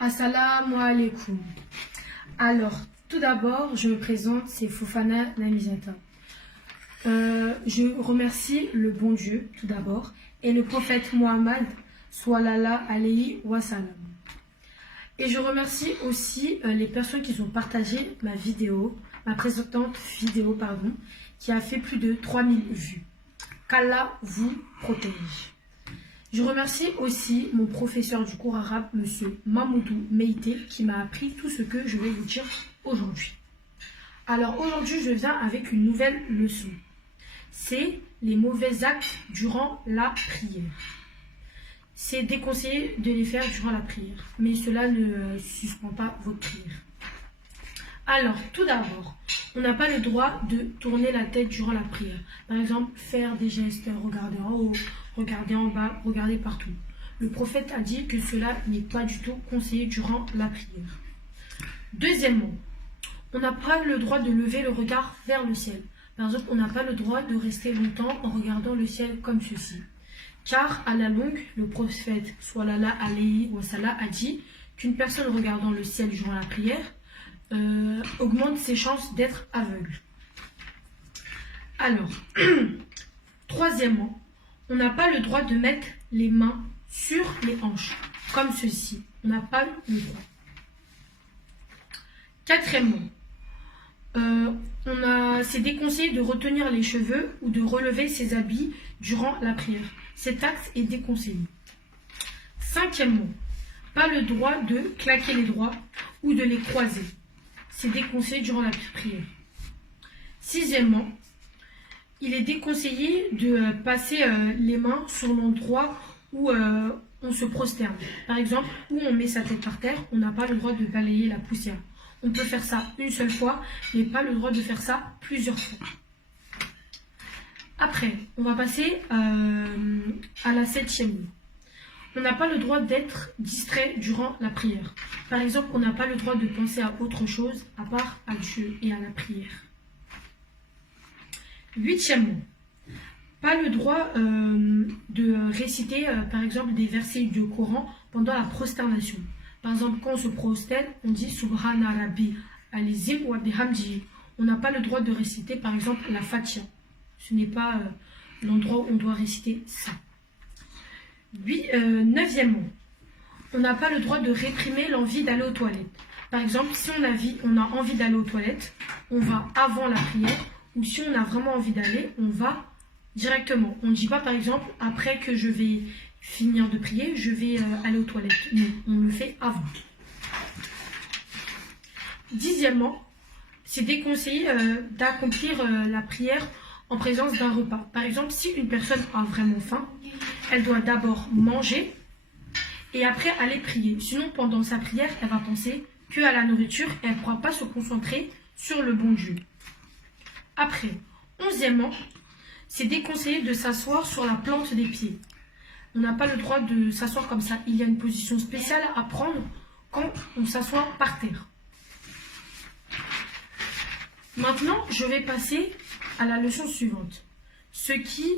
Assalamu alaikum. Alors, tout d'abord, je me présente, c'est Fofana Namizata. Je remercie le bon Dieu, tout d'abord, et le prophète Mohammed, sallallahu alayhi wa sallam. Et je remercie aussi les personnes qui ont partagé ma précédente vidéo, qui a fait plus de 3000 vues. Qu'Allah vous protège. Je remercie aussi mon professeur du cours arabe, monsieur Mamoudou Meïté, qui m'a appris tout ce que je vais vous dire aujourd'hui. Alors aujourd'hui, je viens avec une nouvelle leçon. C'est les mauvais actes durant la prière. C'est déconseillé de les faire durant la prière, mais cela ne suspend pas votre prière. Alors, tout d'abord, on n'a pas le droit de tourner la tête durant la prière. Par exemple, faire des gestes, regarder en haut, regarder en bas, regarder partout. Le prophète a dit que cela n'est pas du tout conseillé durant la prière. Deuxièmement, on n'a pas le droit de lever le regard vers le ciel. Par exemple, on n'a pas le droit de rester longtemps en regardant le ciel comme ceci. Car à la longue, le prophète sallallahu alayhi wa sallam a dit qu'une personne regardant le ciel durant la prière augmente ses chances d'être aveugle. Alors, troisièmement, on n'a pas le droit de mettre les mains sur les hanches, comme ceci. On n'a pas le droit. Quatrièmement, c'est déconseillé de retenir les cheveux ou de relever ses habits durant la prière. Cet acte est déconseillé. Cinquièmement, pas le droit de claquer les doigts ou de les croiser. C'est déconseillé durant la prière. Sixièmement, il est déconseillé de passer les mains sur l'endroit où on se prosterne. Par exemple, où on met sa tête par terre, on n'a pas le droit de balayer la poussière. On peut faire ça une seule fois, mais pas le droit de faire ça plusieurs fois. Après, on va passer à la septième. On n'a pas le droit d'être distrait durant la prière. Par exemple, on n'a pas le droit de penser à autre chose à part à Dieu et à la prière. Huitièmement, pas le droit de réciter, par exemple, des versets du Coran pendant la prosternation. Par exemple, quand on se prosterne, on dit Subhana Rabbi al-Azim wa bihamdihi. On n'a pas le droit de réciter, par exemple, la Fatiha. Ce n'est pas l'endroit où on doit réciter ça. Neuvièmement, on n'a pas le droit de réprimer l'envie d'aller aux toilettes. Par exemple, si on a envie d'aller aux toilettes, on va avant la prière, ou si on a vraiment envie d'aller, on va directement. On ne dit pas, par exemple, après que je vais finir de prier, je vais aller aux toilettes. Non, on le fait avant. Dixièmement, c'est déconseillé d'accomplir la prière en présence d'un repas. Par exemple, si une personne a vraiment faim, elle doit d'abord manger et après aller prier. Sinon, pendant sa prière, elle va penser que à la nourriture et elle ne pourra pas se concentrer sur le bon Dieu. Après, onzièmement, c'est déconseillé de s'asseoir sur la plante des pieds. On n'a pas le droit de s'asseoir comme ça. Il y a une position spéciale à prendre quand on s'assoit par terre. Maintenant, je vais passer à la leçon suivante. Ce qui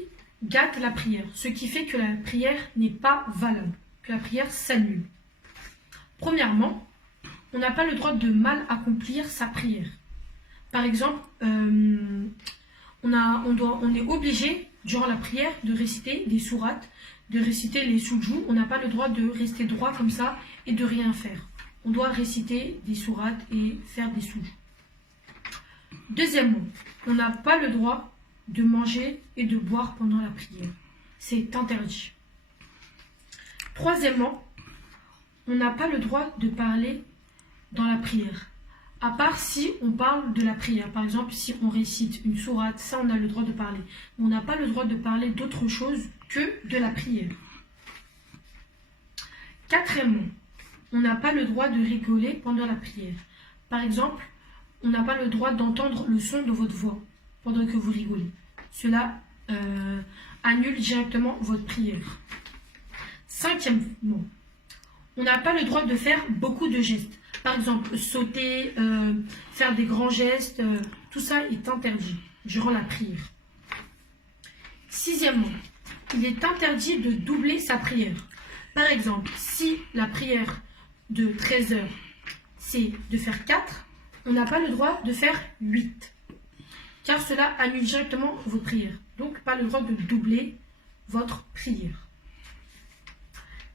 gâte la prière, ce qui fait que la prière n'est pas valable, que la prière s'annule. Premièrement, on n'a pas le droit de mal accomplir sa prière. Par exemple, on est obligé, durant la prière, de réciter des sourates, de réciter les soujous. On n'a pas le droit de rester droit comme ça et de rien faire. On doit réciter des sourates et faire des soujous. Deuxièmement, on n'a pas le droit de manger et de boire pendant la prière. C'est interdit. Troisièmement, on n'a pas le droit de parler dans la prière. À part si on parle de la prière. Par exemple, si on récite une sourate, ça on a le droit de parler. Mais on n'a pas le droit de parler d'autre chose que de la prière. Quatrièmement, on n'a pas le droit de rigoler pendant la prière. Par exemple, on n'a pas le droit d'entendre le son de votre voix pendant que vous rigolez. Cela annule directement votre prière. Cinquièmement, on n'a pas le droit de faire beaucoup de gestes. Par exemple, sauter, faire des grands gestes, tout ça est interdit durant la prière. Sixièmement, il est interdit de doubler sa prière. Par exemple, si la prière de 13 heures, c'est de faire 4, on n'a pas le droit de faire 8. Car cela annule directement votre prière. Donc, pas le droit de doubler votre prière.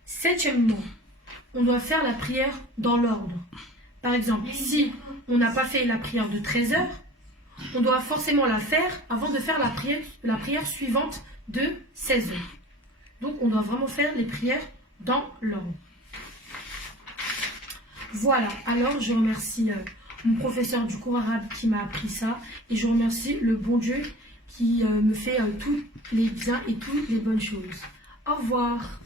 Septièmement, on doit faire la prière dans l'ordre. Par exemple, si on n'a pas fait la prière de 13 heures, on doit forcément la faire avant de faire la prière suivante de 16 heures. Donc, on doit vraiment faire les prières dans l'ordre. Voilà, alors je remercie mon professeur du cours arabe qui m'a appris ça et je remercie le bon Dieu qui me fait tous les biens et toutes les bonnes choses. Au revoir.